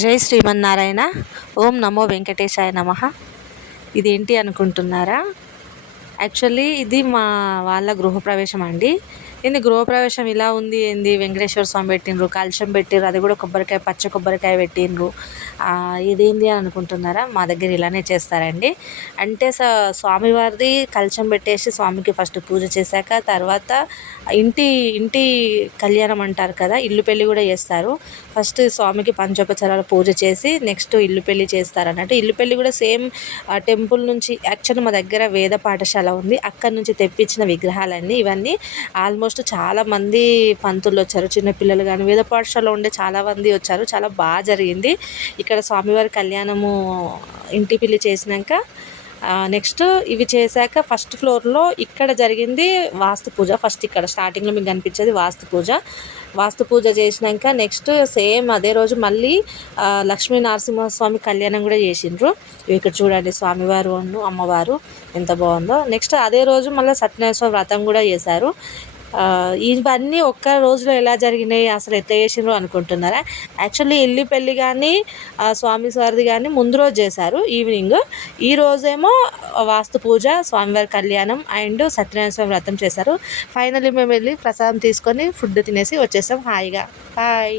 జై శ్రీమన్నారాయణ. ఓం నమో వెంకటేశాయ నమః. ఇదేంటి అనుకుంటున్నారా? యాక్చువల్లీ ఇది మా వాళ్ళ గృహప్రవేశం అండి. ఏంది గృహప్రవేశం ఇలా ఉంది, ఏంది వెంకటేశ్వర స్వామి పెట్టిండ్రు, కలశం పెట్టిర్రు, అది కూడా కొబ్బరికాయ, పచ్చ కొబ్బరికాయ పెట్టిండ్రు. ఇదేంది అని అనుకుంటున్నారా? మా దగ్గర ఇలానే చేస్తారండి. అంటే స్వామివారిది కలశం పెట్టేసి స్వామికి ఫస్ట్ పూజ చేశాక తర్వాత ఇంటి ఇంటి కళ్యాణం అంటారు కదా, ఇల్లు పెళ్ళి కూడా చేస్తారు. ఫస్ట్ స్వామికి పంచోపచారాల పూజ చేసి నెక్స్ట్ ఇల్లు పెళ్ళి చేస్తారు అన్నట్టు. ఇల్లు పెళ్ళి కూడా సేమ్ టెంపుల్ నుంచి, యాక్చువల్లీ మా దగ్గర వేద పాఠశాల ఉంది, అక్కడి నుంచి తెప్పించిన విగ్రహాలన్నీ ఇవన్నీ. ఆల్మోస్ట్ చాలామంది పంతులు వచ్చారు, చిన్నపిల్లలు కానీ వేద పాఠశాలలో ఉండే చాలామంది వచ్చారు. చాలా బాగా జరిగింది ఇక్కడ స్వామివారి కళ్యాణము. ఇంటి పెళ్ళి చేసినాక నెక్స్ట్ ఇవి చేశాక ఫస్ట్ ఫ్లోర్లో ఇక్కడ జరిగింది వాస్తు పూజ. ఫస్ట్ ఇక్కడ స్టార్టింగ్లో మీకు కనిపించేది వాస్తు పూజ. వాస్తు పూజ చేసినాక నెక్స్ట్ సేమ్ అదే రోజు మళ్ళీ లక్ష్మీ నరసింహస్వామి కళ్యాణం కూడా చేసిండ్రు. ఇక్కడ చూడండి స్వామివారు అమ్మవారు ఎంత బాగుందో. నెక్స్ట్ అదే రోజు మళ్ళీ సత్యనారాయణ స్వామి వ్రతం కూడా చేశారు. ఇవన్నీ ఒక్క రోజులో ఎలా జరిగినాయి, అసలు ఎట్లా చేసిండ్రు అనుకుంటున్నారా? యాక్చువల్లీ ఇల్లు పెళ్ళి కానీ స్వామివారిది కానీ ముందు రోజు చేశారు ఈవినింగ్. ఈ రోజేమో వాస్తు పూజ, స్వామివారి కళ్యాణం అండ్ సత్యనారాయణ స్వామి వ్రతం చేశారు. ఫైనల్లీ మేము వెళ్ళి ప్రసాదం తీసుకొని ఫుడ్ తినేసి వచ్చేసాం హాయిగా. బాయ్.